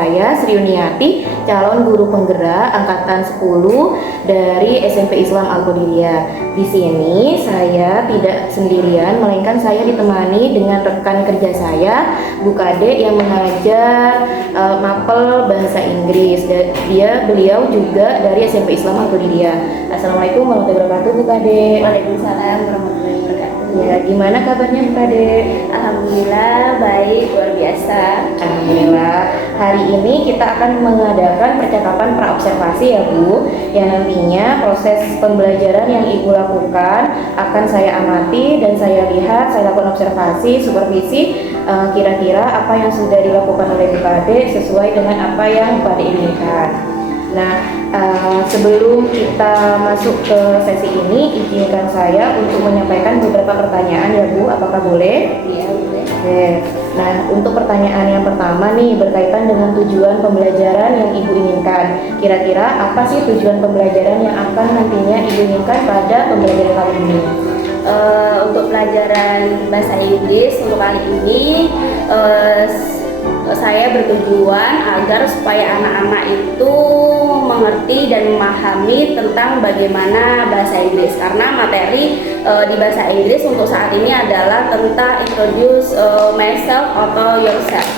saya Sri Uniati, calon guru penggerak angkatan 10 dari SMP Islam Al-Qadiriyah. Di sini saya tidak sendirian, melainkan saya ditemani dengan rekan kerja saya, Bu Kade, yang mengajar mapel bahasa Inggris. Beliau juga dari SMP Islam Al-Qadiriyah. Assalamualaikum warahmatullahi wabarakatuh, Bu Kade. Waalaikumsalam warahmatullahi wabarakatuh. Ya, gimana kabarnya Bu Kade? Alhamdulillah baik, luar biasa. Alhamdulillah. Hari ini kita akan mengadakan percakapan praobservasi ya Bu, yang nantinya proses pembelajaran yang Ibu lakukan akan saya amati dan saya lihat, saya lakukan observasi, supervisi, kira-kira apa yang sudah dilakukan oleh Bu Kade sesuai dengan apa yang Bu Kade inginkan. Nah, sebelum kita masuk ke sesi ini, izinkan saya untuk menyampaikan beberapa pertanyaan ya Bu, apakah boleh? Iya, boleh. Oke. Nah, untuk pertanyaan yang pertama nih, berkaitan dengan tujuan pembelajaran yang Ibu inginkan. Kira-kira apa sih tujuan pembelajaran yang akan nantinya Ibu inginkan pada pembelajaran kali ini? Untuk pelajaran bahasa Inggris untuk kali ini, saya bertujuan agar supaya anak-anak itu mengerti dan memahami tentang bagaimana bahasa Inggris, karena materi di bahasa Inggris untuk saat ini adalah tentang introduce myself atau yourself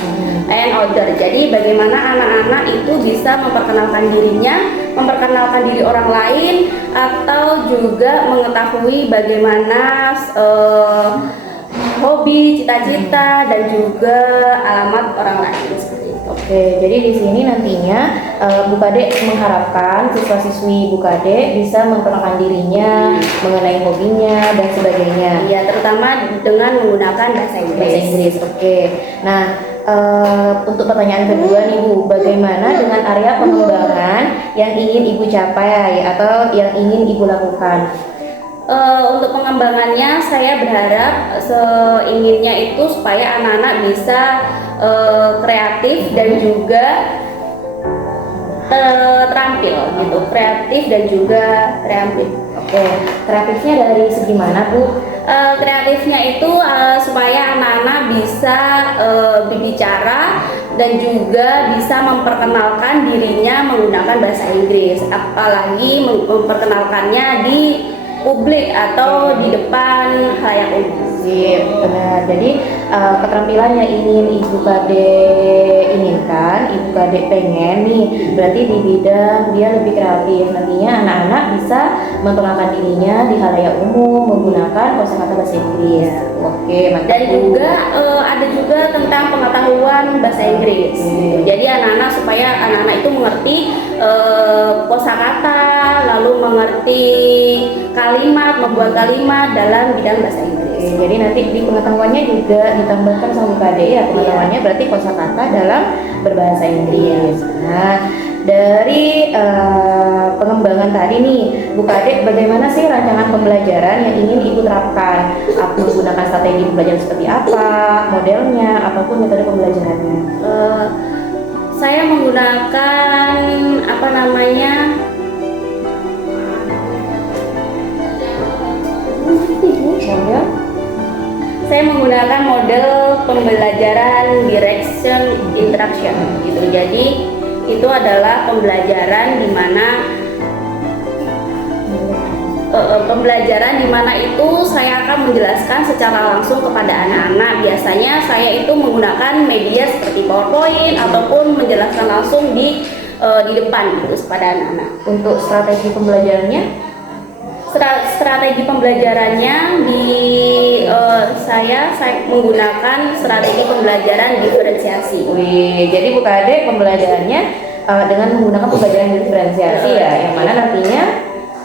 and other. Jadi bagaimana anak-anak itu bisa memperkenalkan dirinya, memperkenalkan diri orang lain, atau juga mengetahui bagaimana hobi, cita-cita, dan juga alamat orang lain seperti itu. Oke, jadi di sini nantinya Bu Kade mengharapkan siswa-siswi Bu Kade bisa memperkenalkan dirinya, mengenai hobinya dan sebagainya. Iya, terutama dengan menggunakan bahasa Inggris. Bahasa Inggris. Oke. Nah, untuk pertanyaan kedua nih Bu, bagaimana dengan area pengembangan yang ingin Ibu capai atau yang ingin Ibu lakukan? Untuk pengembangannya saya berharap seinginnya itu supaya anak-anak bisa kreatif dan juga terampil gitu, kreatif dan juga terampil. Oke, kreatifnya dari segi mana Bu? Kreatifnya itu supaya anak-anak bisa berbicara dan juga bisa memperkenalkan dirinya menggunakan bahasa Inggris, apalagi memperkenalkannya di publik atau di depan khalayak umum. Iya, benar. Jadi keterampilan yang ingin Ibu Kade inginkan, Ibu Kade pengen nih, berarti di bidang dia lebih kreatif. Nantinya anak-anak bisa memperkenalkan dirinya di khalayak umum menggunakan kosakata bahasa Inggris. Oke, mantap. Dan juga ada juga tentang pengetahuan bahasa Inggris. Jadi anak-anak, supaya anak-anak itu mengerti kosakata, lalu mengerti kalimat, membuat kalimat dalam bidang bahasa Inggris. Oke, jadi nanti di pengetahuannya juga ditambahkan sama Bu Kade ya, pengetahuannya berarti kosakata dalam berbahasa Inggris. Nah, dari pengembangan tadi nih, Bu Kade, bagaimana sih rancangan pembelajaran yang ingin Ibu terapkan? Menggunakan strategi pembelajaran seperti apa, modelnya, ataupun metode pembelajarannya? Saya menggunakan apa namanya? Saya menggunakan model pembelajaran direction interaction gitu. Jadi itu adalah pembelajaran di mana itu saya akan menjelaskan secara langsung kepada anak-anak. Biasanya saya itu menggunakan media seperti PowerPoint ataupun menjelaskan langsung di depan gitu kepada anak-anak. Untuk strategi pembelajarannya? Strategi pembelajarannya saya menggunakan strategi pembelajaran diferensiasi. Wih, jadi Bu Kade pembelajarannya dengan menggunakan pembelajaran diferensiasi ya, yang mana nantinya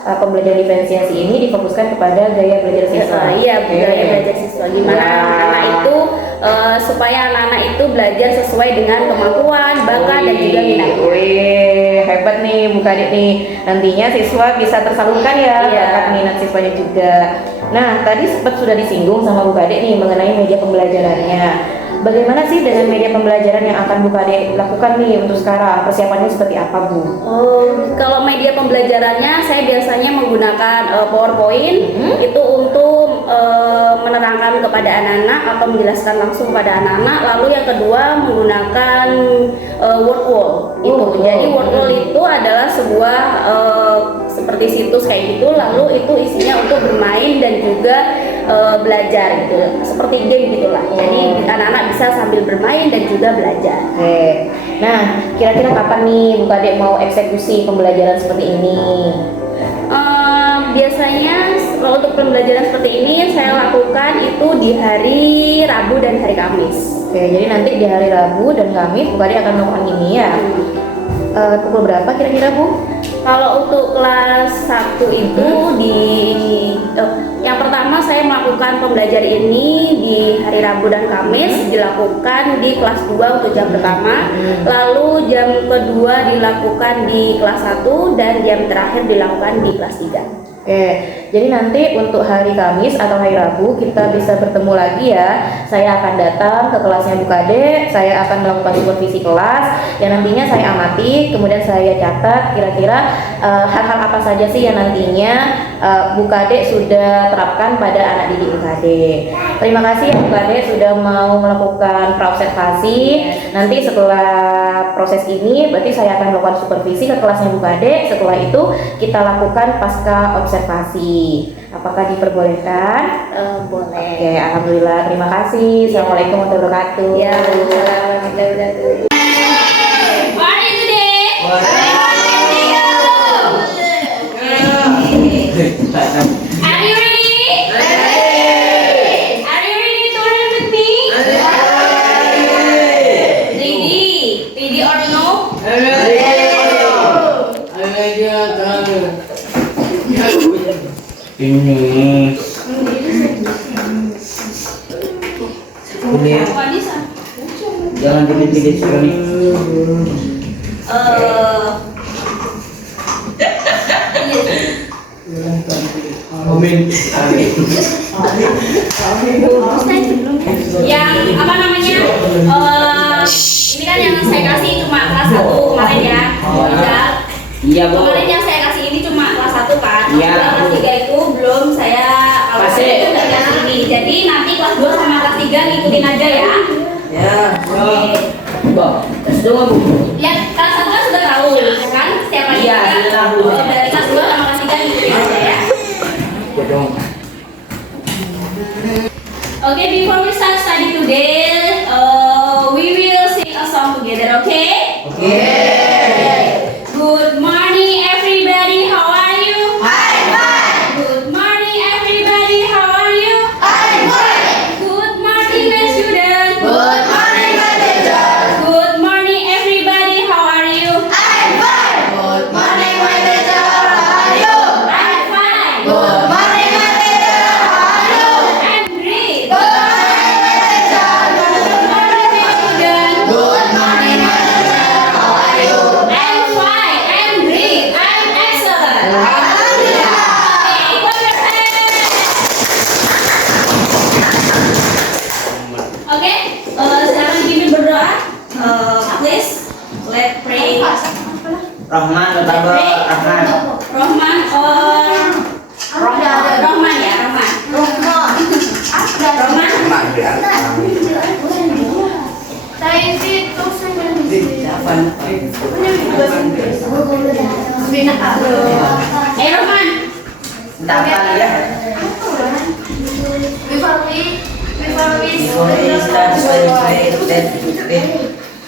pembelajaran diferensiasi ini difokuskan kepada gaya belajar siswa. Iya, gaya belajar siswa. Gimana anak-anak itu supaya anak-anak itu belajar sesuai dengan kemampuan, bakat, dan juga minat. Wih, hebat nih Bu Kade nih. Nantinya siswa bisa tersalurkan ya, bakat minat siswanya juga. Nah, tadi sempat sudah disinggung sama Bu Kade nih mengenai media pembelajarannya. Bagaimana sih dengan media pembelajaran yang akan Bu Kade lakukan nih untuk sekarang? Persiapannya seperti apa Bu? Kalau media pembelajarannya saya biasanya menggunakan PowerPoint itu untuk menerangkan kepada anak-anak atau menjelaskan langsung pada anak-anak. Lalu yang kedua menggunakan word wall itu. Jadi word wall itu adalah sebuah seperti situs kayak gitu, lalu itu isinya untuk bermain dan juga belajar gitu, seperti game gitulah. Jadi anak-anak bisa sambil bermain dan juga belajar. Oke. Nah, kira-kira kapan nih Bu Kade mau eksekusi pembelajaran seperti ini? Biasanya kalau untuk pembelajaran seperti ini saya lakukan itu di hari Rabu dan hari Kamis. Oke, jadi nanti di hari Rabu dan Kamis Bu Kade akan melakukan ini ya. Pukul berapa kira-kira Bu? Kalau untuk kelas 1 itu yang pertama saya melakukan pembelajaran ini di hari Rabu dan Kamis, dilakukan di kelas 2 untuk jam pertama, lalu jam kedua dilakukan di kelas 1 dan jam terakhir dilakukan di kelas 3. Oke, jadi nanti untuk hari Kamis atau hari Rabu kita bisa bertemu lagi ya. Saya akan datang ke kelasnya Bu Kade, saya akan melakukan supervisi kelas yang nantinya saya amati, kemudian saya catat kira-kira hal-hal apa saja sih yang nantinya Bu Kade sudah terapkan pada anak didik Bu Kade. Terima kasih ya Bu Kade sudah mau melakukan praobservasi. Nanti setelah proses ini berarti saya akan melakukan supervisi ke kelasnya Bu Kade. Setelah itu kita lakukan pasca observasi. Apakah diperbolehkan? Boleh. Oke, alhamdulillah. Terima kasih. Assalamualaikum warahmatullahi wabarakatuh. Ya, waalaikumsalam warahmatullahi wabarakatuh. Are you ready? Are you ready to learn with me? Ready or no? Ini kulit jangan dipilih sekali. Amin. Yang apa namanya? Ini kan yang saya kasih cuma kelas 1 kemarin ya. Iya Bu. Kemarin yang saya kasih ini cuma kelas 1 kan. Iya. Kelas 3 itu belum saya Masih. itu nggak kelas ini. Jadi nanti kelas 2 sama kelas 3 ngikutin aja ya. Ya. Oke. Terus dua Bu. Yang kelas 1 kan sudah tahu kan siapa Iya, dia. sudah tahu. Dari kelas 2 sama kelas 3 ngikutin aja ya. Dong. Okay, before we start study today, we will sing a song together, okay? Okay. Good morning, everybody. How are you? I'm fine. Good morning, everybody. How are you? I'm fine. Good morning, my student. Good morning, my teacher. Good morning, everybody. How are you? I'm fine. Good morning, my teacher. How are you? I'm fine. Good morning, my teacher. How are you? I'm great. Good morning, my teacher. Good morning, my student. Good morning, my teacher. How are you? I'm fine. I'm great. I'm excellent. Alhamdulillah. Okay, clap your hands. Oke, sekarang Kimi berdoa. Please, let's pray. Rahman atau Rahman. Rohman or Rohman ya, Rohman. Rohman. Rohman. Dapat ya. Before we Start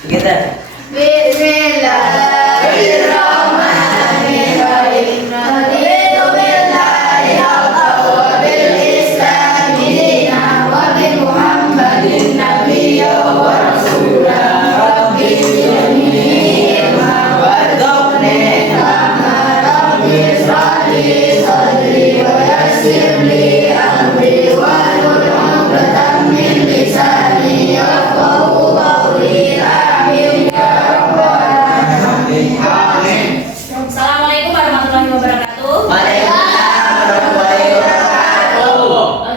together. Bismillahirrahmanirrahim. Raditu billahi wa bil Islam dinan wa bi Muhammadin nabiyya wa rasulah. Rabbi zidni ilma warzuqni ilma. Rabbi ishrah li sadri wa yassir li amri wahlul 'uqdatam min lisani yafqahu qawli. Amin ya rabbal alamin. Assalamualaikum warahmatullahi wabarakatuh.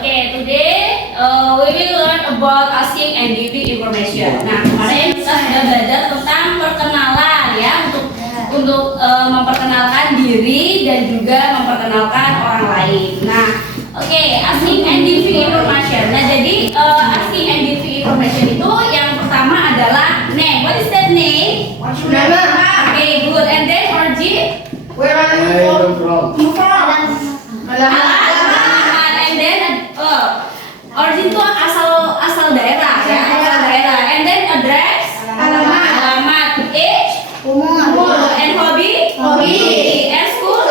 Okay, today we will learn about asking and giving information. Nah, kemarin kita sudah belajar tentang perkenalan ya, untuk memperkenalkan diri dan juga memperkenalkan orang lain. Nah, Oke, asking and giving information. Nah, jadi asking and giving information itu yang pertama adalah name. What is that name? Okay, good. And then origin. Where are you from? Alamat. And then origin itu asal daerah ya, asal daerah. And then address. Alamat. Age. And hobby. And school.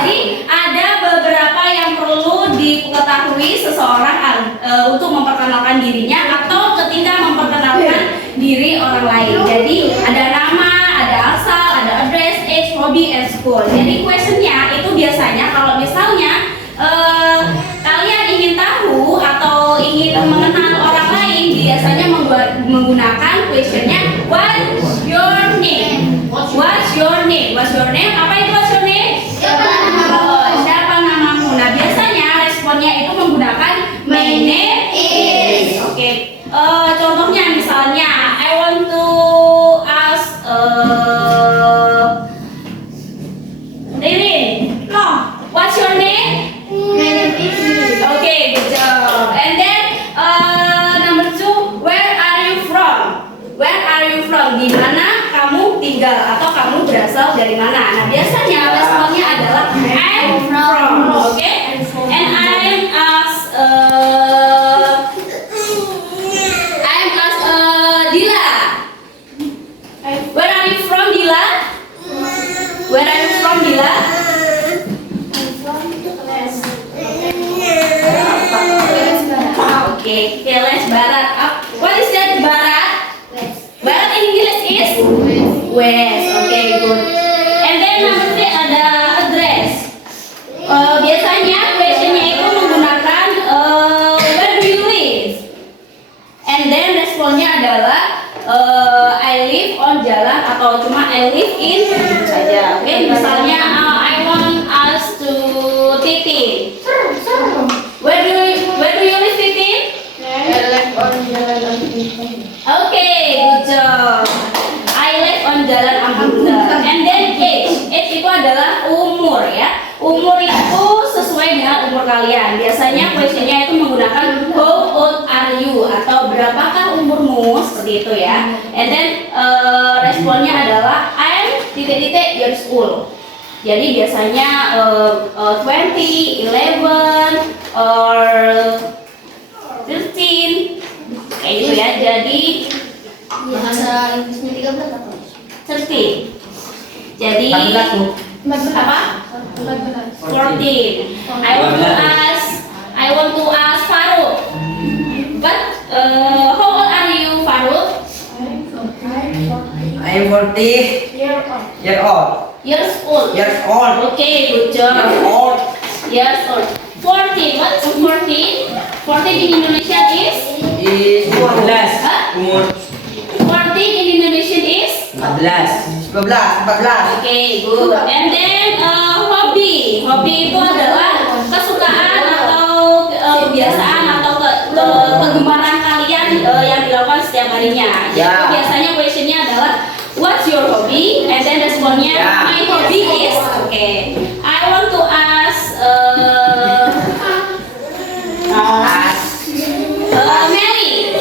Jadi ada beberapa yang perlu diketahui seseorang untuk memperkenalkan dirinya atau ketika memperkenalkan diri orang lain. Jadi ada nama, ada asal, ada address, age, hobby, and school. Jadi questionnya itu biasanya kalau misalnya kalian ingin tahu atau ingin mengenal orang lain, biasanya menggunakan questionnya what's your name? What's your name? What's your name? Apa itu what's your name? Siapa namamu? Nah, biasanya responnya itu menggunakan my name is. Oke. Contohnya misalnya I want to ask Ririn. What's your name? Okay, good job. And then number 2, where are you from? Where are you from? Di mana kamu tinggal atau kamu berasal dari mana? Nah, biasanya responnya adalah I'm from. Okay? And I'm Dila. Where are you from, Dila? Where are you from, Dila? Okay, Keles Barat. What is that Barat? Barat in English is West. Okay, good. And then number 3 ada address. Biasanya questionnya itu menggunakan where do you live? And then responnya adalah I live on jalan atau cuma I live in saja. Oke, misalnya I want us to Titin. Where do you live, Titin? Okay, good job. I live on Jalan Ambutan. And then age itu adalah umur ya. Umur itu sesuai dengan umur kalian. Biasanya questionnya itu menggunakan how old are you atau berapakah umurmu, seperti itu ya. And then responnya adalah I'm years old. Jadi biasanya 20, 11, or 13 kayak gitu ya. Jadi Bahasa Inggrisnya 13 apa? 13. Jadi apa? 14. I want to ask Faruk. But how old are you, Faruk? I am 40 years old. Years old. Okay, good job. Years old. 14. What's 14? 14 in Indonesia is? Is 14. Huh? Umur 14 in Indonesian is? 14. Okay, good. And then hobby. Hobby itu adalah kesukaan atau kebiasaan atau kegemaran kalian yang dilakukan setiap harinya. Jadi Ya. biasanya questionnya adalah what's your hobby? And then responnya Ya. my hobby is. Okay. I want to ask Melly.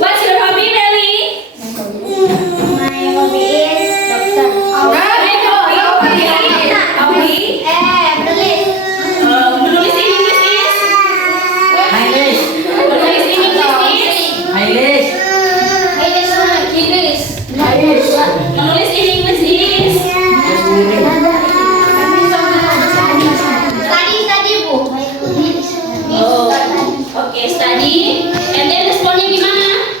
What's your hobby, Melly? My hobby is dokter. Menulis in English is? English. Menulis in English is? English. Menulis in English is? Tadi Bu. Oh, oke, study. And then responnya gimana?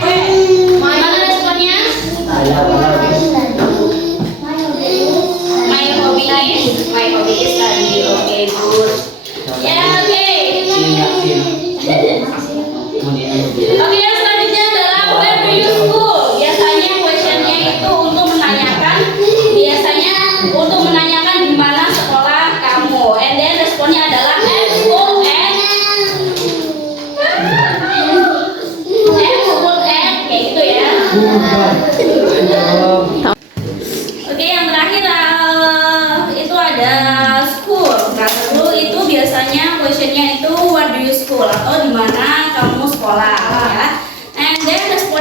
Gimana responnya? My hobby is study. Okay, good. Ya, oke. Oke, yang selanjutnya adalah where do you school? Biasanya questionnya itu untuk menanyakan di mana sekolah kamu. And then responnya adalah at school kayak gitu ya.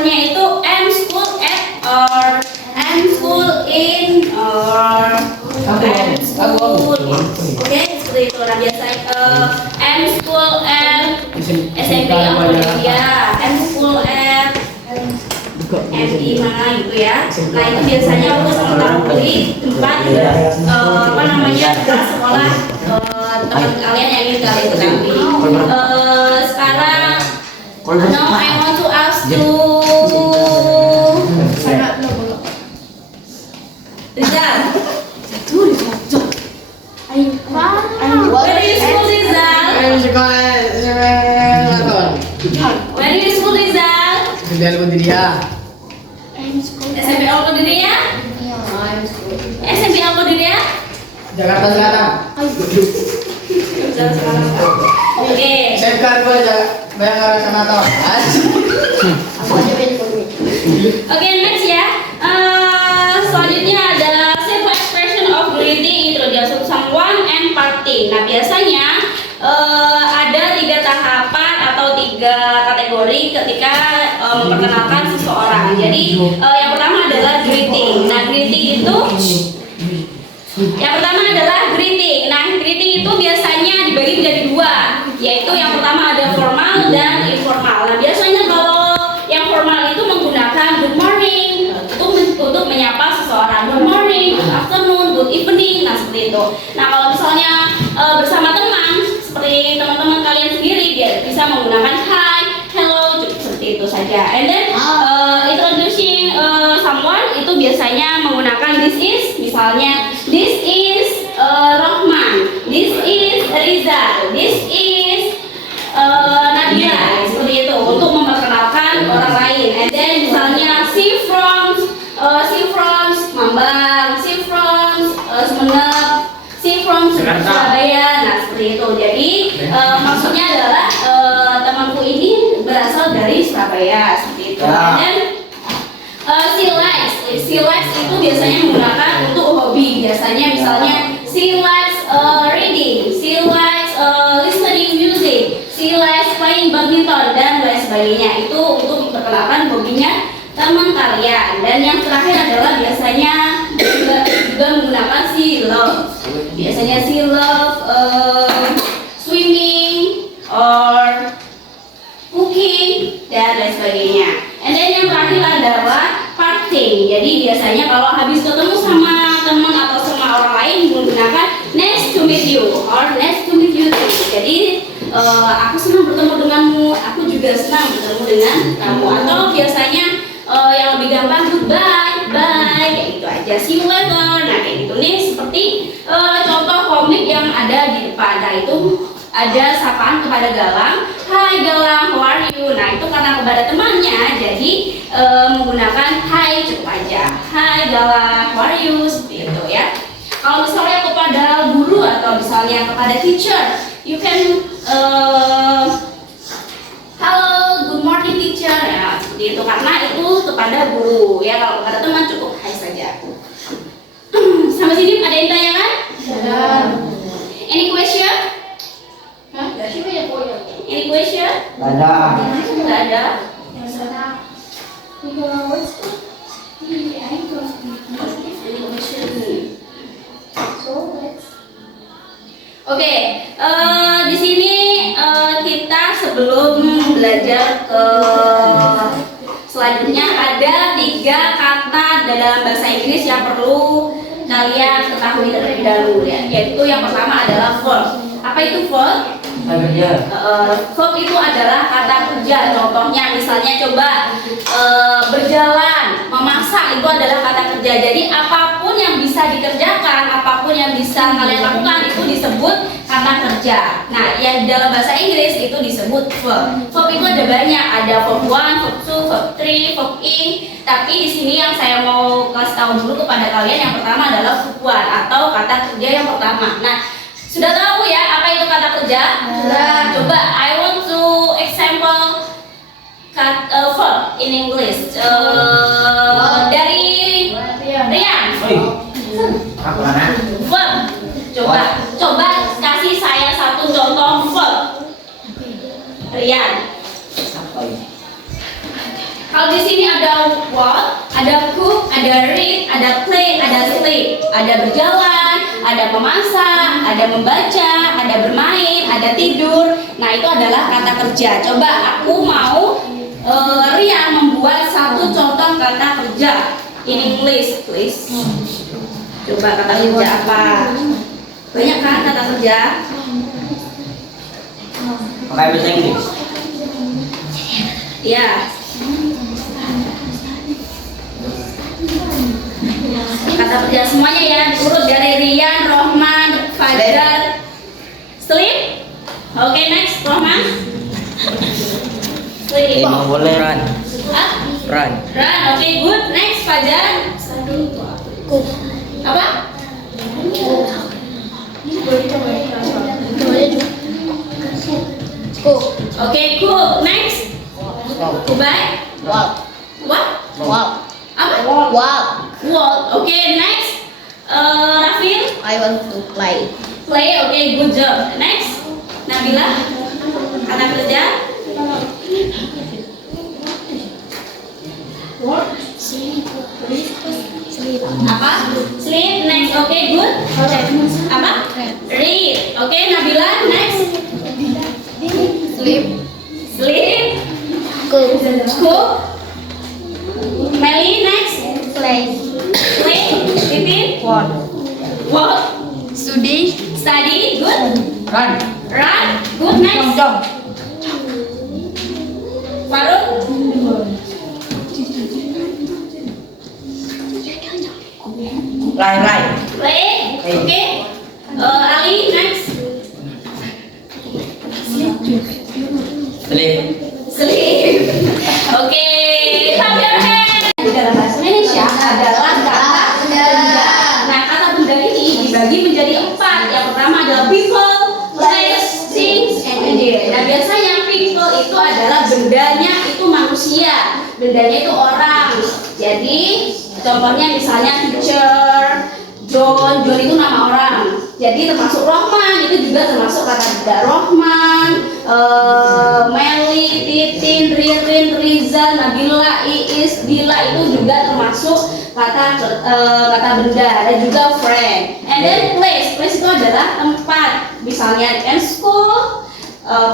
answernya itu am school at or am school in or am school. Oke, seperti itu. Nah biasanya am school at SMP Algodia, am school at MI mana gitu ya. Nah itu biasanya untuk mengetahui tempat apa namanya sekolah teman kalian yang ingin kalian ketahui. Sekarang now I want to ask you Rizal. Where is school Rizal? Where is school Rizal? SMP Algodia? SMP Algodia? Jakarta Selatan. Oke. SMK gua Bayangkara Sanata. Oke, next ya. Selanjutnya ada simple expression of greeting, introduce someone and party. Nah, biasanya ada 3 tahapan atau 3 kategori ketika memperkenalkan seseorang. Jadi, yang pertama adalah greeting. Nah, greeting itu yang pertama adalah greeting. Nah, greeting itu biasanya dibagi menjadi 2, yaitu yang pertama ada formal dan informal. Nah, biasanya kalau yang formal itu menggunakan good morning untuk menyapa seseorang. Good morning, good afternoon, good evening. Nah, seperti itu. Nah, kalau misalnya bersama teman, seperti teman-teman kalian sendiri, dia bisa menggunakan hi, hello, seperti itu saja. And then introducing someone itu biasanya menggunakan this is, misalnya this is Rohman, this is Rizal, this is Nadia, seperti itu untuk memperkenalkan orang lain. And then misalnya she from Mambang, she from Sumenep, she from Surabaya. Nah, seperti itu. Jadi maksudnya adalah temanku ini berasal dari Surabaya, seperti itu. And then she likes itu biasanya menggunakan untuk hobi. Biasanya misalnya she likes reading, she likes listening music, she likes playing badminton dan lain sebagainya. Itu untuk memperkenalkan hobinya teman kalian. Dan yang terakhir adalah biasanya juga menggunakan she love. Biasanya she love swimming or cooking dan lain sebagainya. And then yang terakhir adalah parting. Jadi biasanya kalau habis ketemu sama teman atau sama orang lain menggunakan nice to meet you or nice to meet you too. Jadi aku senang bertemu denganmu, aku juga senang bertemu dengan kamu. Atau biasanya yang lebih gampang goodbye, bye, kayak gitu aja. See you later. Nah kayak gitu nih seperti contoh komik yang ada di depan. Nah itu ada sapaan kepada Galang. Hai Galang, how are you? Nah itu karena kepada temannya, jadi menggunakan hai cukup aja. Hai Galang, how are you? Seperti itu ya. Kalau misalnya kepada guru atau misalnya kepada teacher, you can hello, good morning teacher. Ya seperti itu karena itu kepada guru ya. Kalau kepada teman cukup hai saja. Sampai sini ada yang tanyakan? Any question? Any question? Ada. Tidak ada. Oke, di sini kita sebelum belajar ke selanjutnya ada 3 kata dalam bahasa Inggris yang perlu kalian ketahui terlebih dahulu ya. Yaitu yang pertama adalah verb. Apa itu verb? Verb itu adalah kata kerja. Contohnya misalnya coba berjalan, memasak itu adalah kata kerja. Jadi apapun yang bisa dikerjakan, apapun yang bisa kalian lakukan itu disebut kata kerja. Nah, yang dalam bahasa Inggris itu disebut verb. Verb itu ada banyak, ada verb 1, verb 2, verb 3, verb in. Tapi di sini yang saya mau kasih tahu dulu kepada kalian yang pertama adalah verb 1 atau kata kerja yang pertama. Nah, sudah tahu ya apa itu kata kerja? Sudah. Coba I want to example verb in English. Dari Rian. Verb. Coba kasih saya satu contoh verb. Rian. Kalau di sini ada read, ada play, ada sleep. Ada berjalan, ada memasak, ada membaca, ada bermain, ada tidur. Nah, itu adalah kata kerja. Coba aku mau Ria membuat satu contoh kata kerja in English, please. Coba kata kerja apa? Banyak kan kata kerja? Pakai bahasa Inggris. Ya. Kata kerja semuanya ya, diurut dari Rian, Rohman, Fajar, Sleep. Oke, next Rohman. Sleep. Mau boleh run. Hah? Run. Run, oke, good. Next Fajar. Apa? Oke, cool. Next. Kubai. Walk. What? Walk. Apa? Walk. Walk. Oke, next. Rafil. I want to play. Play. Oke, good job. Next. Nabila. Kata kerja. Apa? Sleep. Next. Oke, good. Apa? Read. Oke, Nabila. Next. Sleep. Sleep. Cook. Cook. Meli. Next. Play. Play. Pipin. Walk. Walk. Study. Study. Good. Run. Run. Good. Next. Jump. Faruk. Lie. Play. Oke. Ali. Next. Sleep. Sleep. Oke. Clap your hand. Di dalam bahasa Indonesia adalah kata benda. Nah, kata benda ini dibagi menjadi 4. Yang pertama adalah people, place, things, and idea. Nah, biasanya people itu adalah bendanya itu manusia, bendanya itu orang. Jadi contohnya misalnya teacher, John itu nama orang. Jadi termasuk Rohman itu juga termasuk kata benda. Rohman, Meli, Titin, Ririn, Rizal, Nabila, Iis, Dila itu juga termasuk kata benda. Dan juga friend. And then place itu adalah tempat. Misalnya in school,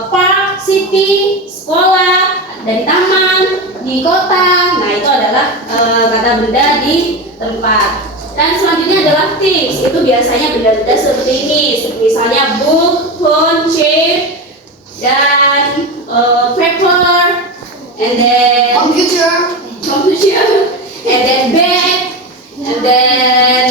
park, city, sekolah, dari taman, di kota. Nah, itu adalah kata benda di tempat. Dan selanjutnya adalah things. Itu biasanya benda-benda seperti ini. Misalnya book, phone, chair, dan paper, and then Computer. and then bag, and then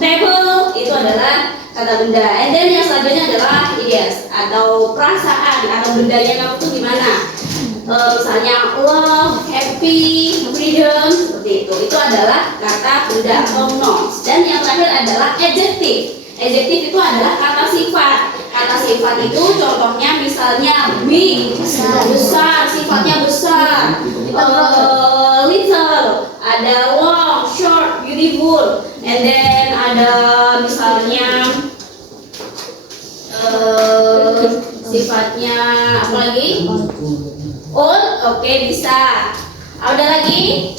table. Itu adalah kata benda. And then yang selanjutnya adalah ideas atau perasaan atau bendanya kamu tuh gimana? Misalnya love, happy, freedom, seperti itu. Itu adalah kata benda atau nouns. Dan yang terakhir adalah adjective. Adjective itu adalah kata sifat. Kata sifat itu contohnya misalnya big, besar, sifatnya besar. Little, ada long, short, beautiful. And then ada misalnya sifatnya apa lagi? Old, oke, bisa. Ada lagi?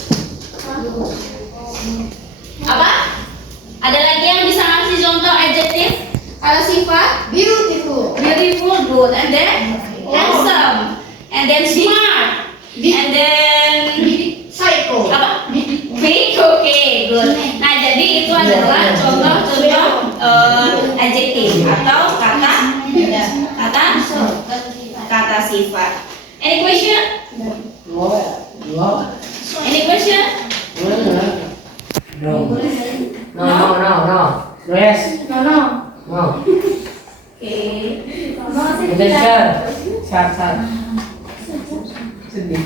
Apa? Ada lagi yang bisa ngasih contoh adjective? Kata sifat? Beautiful. Beautiful, good. And then handsome. And then smart. And then Psycho. apa? Big, oke, good. Nah, jadi itu adalah contoh-contoh adjective atau kata sifat. Any question? Any question? No. Yes. No. Okay. Attention. Sat. Sedih.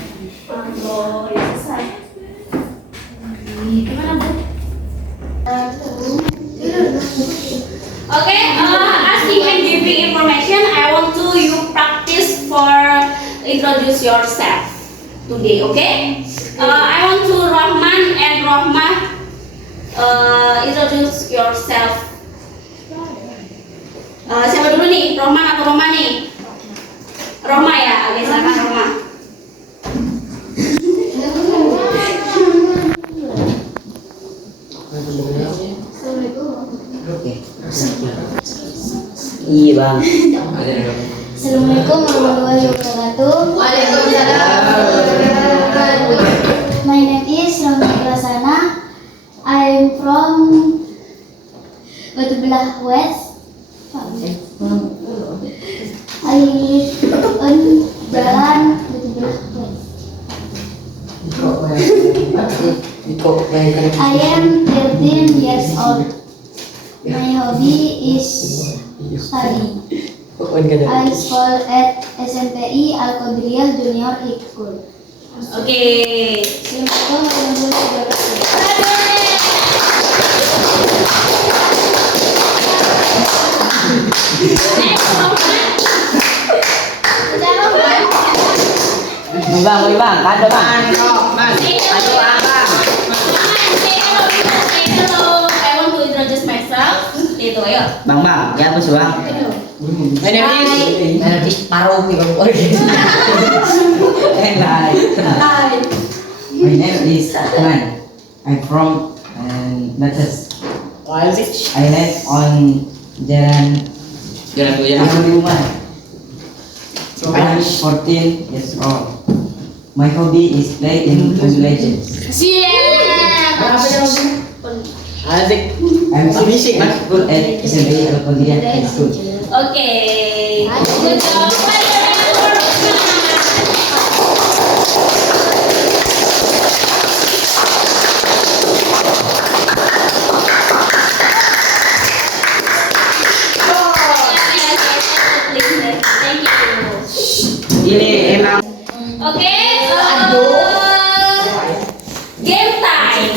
Gimana, Bu? Okay, asking and giving information. I want to you practice for introduce yourself today. Okay? I want to Rohman and Rohma introduce yourself. Siapa dulu nih? Rohman atau Roma nih? Roma ya. Oke, silakan Roma. Iya bang. Assalamualaikum warahmatullahi wabarakatuh. My name is Rami Prasana. I'm from Batu Belah West. I live on Jalan Batu Belah West. I am 13 years old. My hobby is study. I school at SMPI Al Qadriyah Junior High School. Oke. Assalamualaikum warahmatullahi wabarakatuh. Bang, ada bang. Hello, I want to introduce myself. Itu ayo. Bang, ya apa sih bang? My name is Paruh nih bang. My name is Satman. I'm from Batas. I live on Jalan Rumah. I'm 14 years old. My hobby is play in Mobile Legends. I'm finishing school at SMPI Al Qadriyah High School. Oke. Good job. Thank you. Ini emang Oke, game time.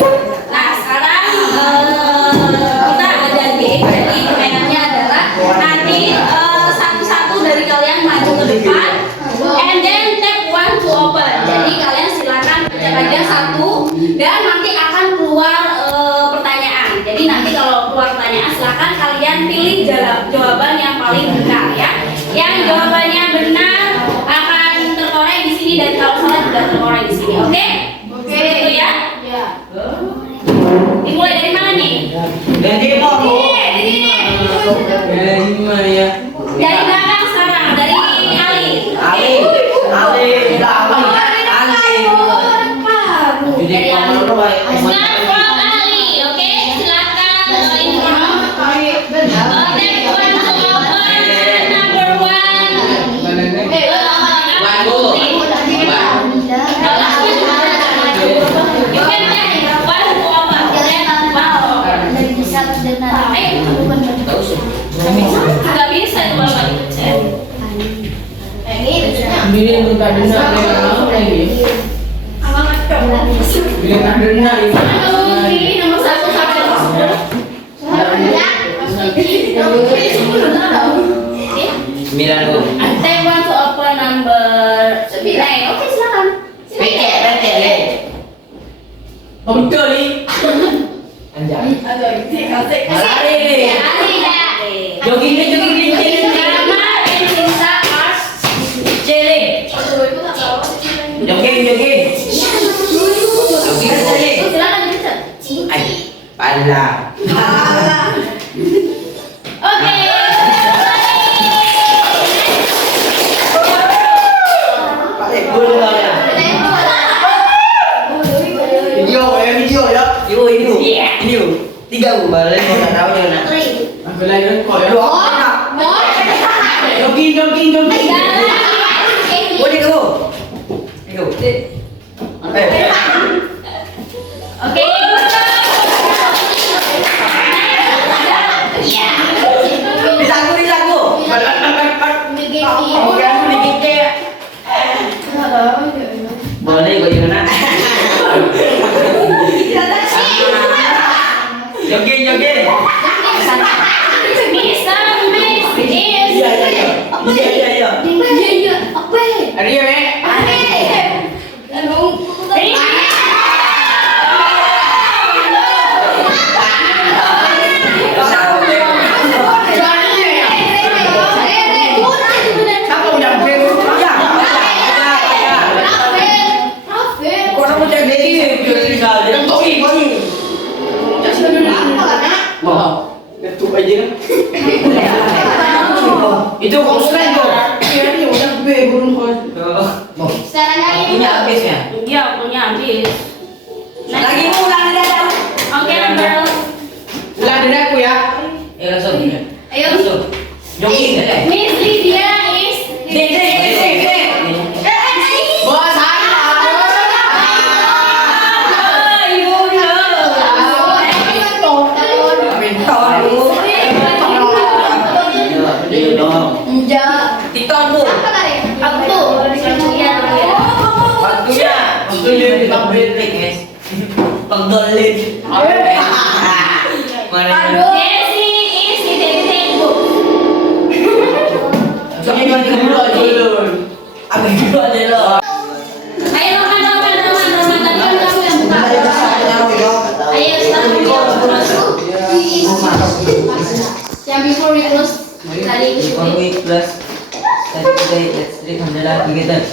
Nah, sekarang kita ada game. Jadi permainannya adalah nanti satu-satu dari kalian maju ke depan, and then tap one to open. Jadi kalian silakan pencet aja satu, dan nanti akan keluar pertanyaan. Jadi nanti kalau keluar pertanyaan, silakan kalian pilih jawaban yang paling benar ya. Yang jawabannya benar akan terkorek di sini, dan kalau salah juga terkorek di sini. Oke? Oke. Itu ya? Ya. Dimulai dari mana nih? dari Dari sini. mana ya? Dari belakang sekarang, dari Ali. Ali. Dari Ali. Start from Ali. Oke? Silakan inform. Next one to open. Number one. You can take one to open. Then one. Dari desa dan Gak bisa itu bapak dipencet. Bila minta denda lagi. Bila tak denda Aduh, ini nomor 1 sampai nomor 10. Take one to open number 9. Oke, silakan. Oh betul ni. Anjay. Lari ni. Jogging ni. Nama Indonesia Ars Jele. Jogging. Silakan dipencet. Ay, pala. Oke. Pakai gula ya. Video ya. Video. 3 balik kau tak tahu jangan. Aku lagi kau ya. Jogging. Boleh kau. Oke, good job. Disaku. Boleh kau jangan. Jogging. Bisa, Miss. Iya. Ada ya, Mek? Siapa udah game? Ya. Kau sama cek lagi. Yang topi. Desi is in the textbook. Ayo Roman, tadi kan kamu yang buka. Ayo sekarang Yang before we close tadi Before we close today, let's read Hamdalah together.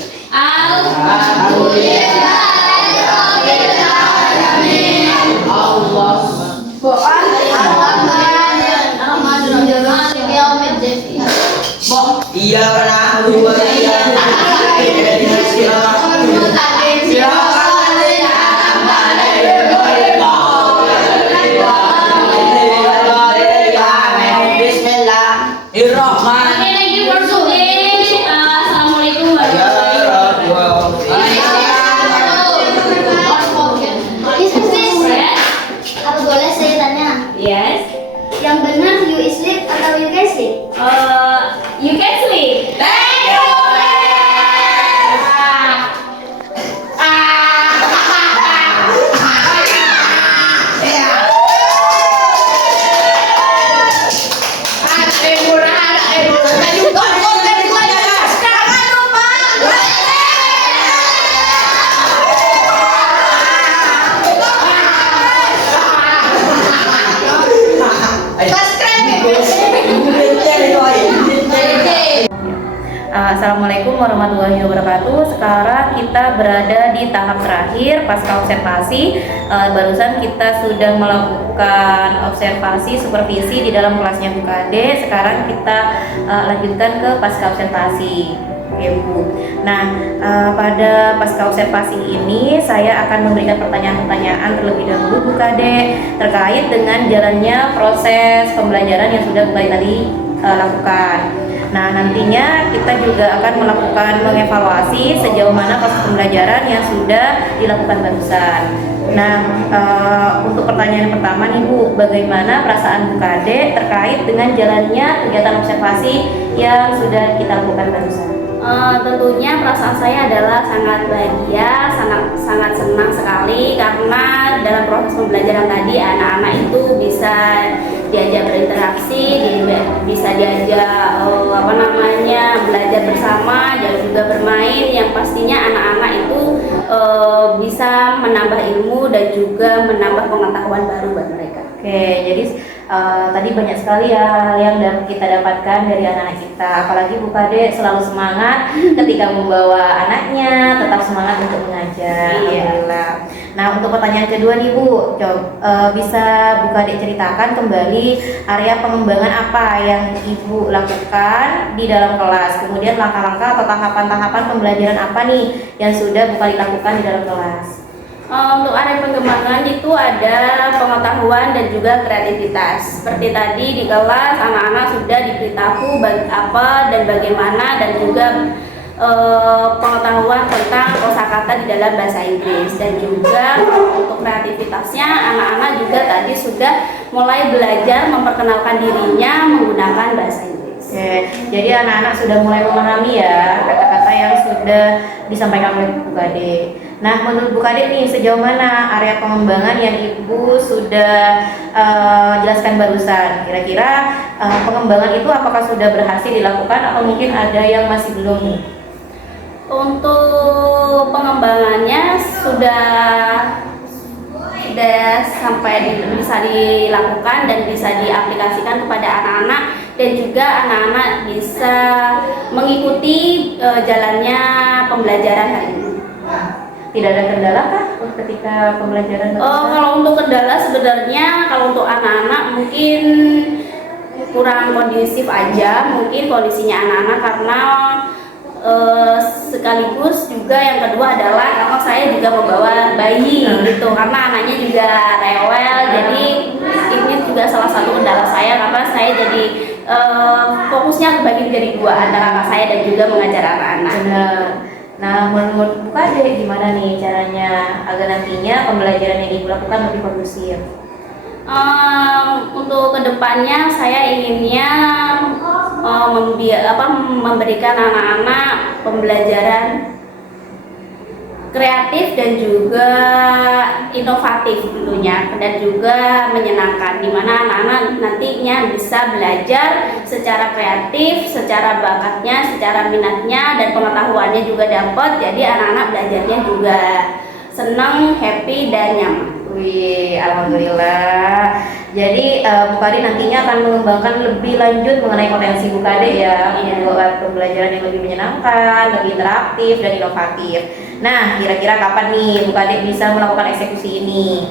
Iya karena Bismillahirrahmanirrahim. Okay, thank you for today. Assalamualaikum warahmatullahi wabarakatuh. Apa boleh saya tanya? Yes. Yang benar you sleep atau you can sleep? You can sleep. Thank you. Assalamualaikum warahmatullahi wabarakatuh. Sekarang kita berada di tahap terakhir pasca observasi. Barusan kita sudah melakukan observasi supervisi di dalam kelasnya Bu Kade. Sekarang kita lanjutkan ke pasca observasi. Oke Bu. Nah, pada pasca observasi ini saya akan memberikan pertanyaan-pertanyaan terlebih dahulu Bu Kade terkait dengan jalannya proses pembelajaran yang sudah Bu Kade tadi lakukan. Nah, nantinya kita juga akan melakukan mengevaluasi sejauh mana proses pembelajaran yang sudah dilakukan barusan. Nah, untuk pertanyaan yang pertama nih Bu, bagaimana perasaan Bu Kade terkait dengan jalannya kegiatan observasi yang sudah kita lakukan barusan? Tentunya perasaan saya adalah sangat bahagia, sangat senang sekali karena dalam proses pembelajaran tadi anak-anak itu bisa diajak berinteraksi, bisa diajak belajar bersama dan juga bermain yang pastinya anak-anak itu bisa menambah ilmu dan juga menambah pengetahuan baru buat mereka. Oke, jadi tadi banyak sekali ya yang kita dapatkan dari anak-anak kita. Apalagi Bu Kade selalu semangat ketika membawa anaknya, tetap semangat untuk mengajar. Alhamdulillah. Nah, untuk pertanyaan kedua nih Bu, bisa Bu Kade ceritakan kembali area pengembangan apa yang Ibu lakukan di dalam kelas. Kemudian langkah-langkah atau tahapan-tahapan pembelajaran apa nih yang sudah Bu Kade lakukan di dalam kelas? Untuk area pengembangan itu ada pengetahuan dan juga kreativitas. Seperti tadi di kelas anak-anak sudah diberitahu apa dan bagaimana dan juga pengetahuan tentang kosakata di dalam bahasa Inggris dan juga untuk kreativitasnya anak-anak juga tadi sudah mulai belajar memperkenalkan dirinya menggunakan bahasa Inggris. Oke, jadi anak-anak sudah mulai memahami ya kata-kata yang sudah disampaikan oleh Bu Kade. Nah, menurut Bu Kade nih sejauh mana area pengembangan yang Ibu sudah jelaskan barusan? Kira-kira pengembangan itu apakah sudah berhasil dilakukan atau mungkin ada yang masih belum nih? Untuk pengembangannya sudah sampai bisa dilakukan dan bisa diaplikasikan kepada anak-anak dan juga anak-anak bisa mengikuti jalannya pembelajaran hari ini. Tidak ada kendala kah ketika pembelajaran? Kalau untuk kendala sebenarnya kalau untuk anak-anak mungkin kurang kondusif aja, mungkin kondisinya anak-anak karena sekaligus juga yang kedua adalah karena saya juga membawa bayi gitu karena anaknya juga rewel, jadi ini juga salah satu kendala saya karena saya jadi fokusnya terbagi menjadi dua antara anak saya dan juga mengajar anak-anak. Benar. Nah, menurut Bu Kade gimana nih caranya agar nantinya pembelajaran yang Ibu lakukan lebih kondusif? Untuk kedepannya saya inginnya memberikan anak-anak pembelajaran kreatif dan juga inovatif tentunya, dan juga menyenangkan, di mana anak-anak nantinya bisa belajar secara kreatif, secara bakatnya, secara minatnya, dan pengetahuannya juga dapat. Jadi anak-anak belajarnya juga senang, happy, dan nyaman. Wih, alhamdulillah. Jadi Bu Kade nantinya akan mengembangkan lebih lanjut mengenai potensi Bu Kade ya, membuat pembelajaran yang lebih menyenangkan, lebih interaktif dan inovatif. Nah, kira-kira kapan nih Bu Kade bisa melakukan eksekusi ini?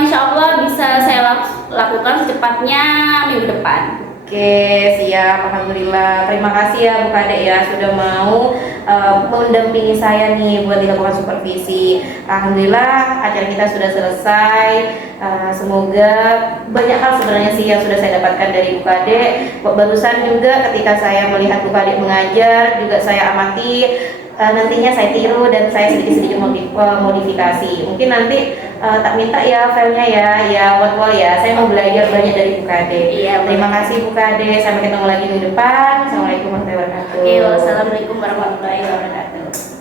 Insya Allah bisa saya lakukan secepatnya minggu depan. Oke, siap. Alhamdulillah. Terima kasih ya Bu Kade ya sudah mau mendampingi saya nih buat dilakukan supervisi. Alhamdulillah acara kita sudah selesai. Semoga banyak hal sebenarnya sih yang sudah saya dapatkan dari Bu Kade. Barusan juga ketika saya melihat Bu Kade mengajar juga saya amati. Nantinya saya tiru dan saya sedikit-sedikit modifikasi. Mungkin nanti tak minta ya filenya ya buat wall ya. Saya mau belajar banyak dari Bu Kade. Iya, Terima kasih Bu Kade. Sampai ketemu lagi minggu depan. Assalamualaikum warahmatullahi wabarakatuh. Wassalamualaikum warahmatullahi wabarakatuh.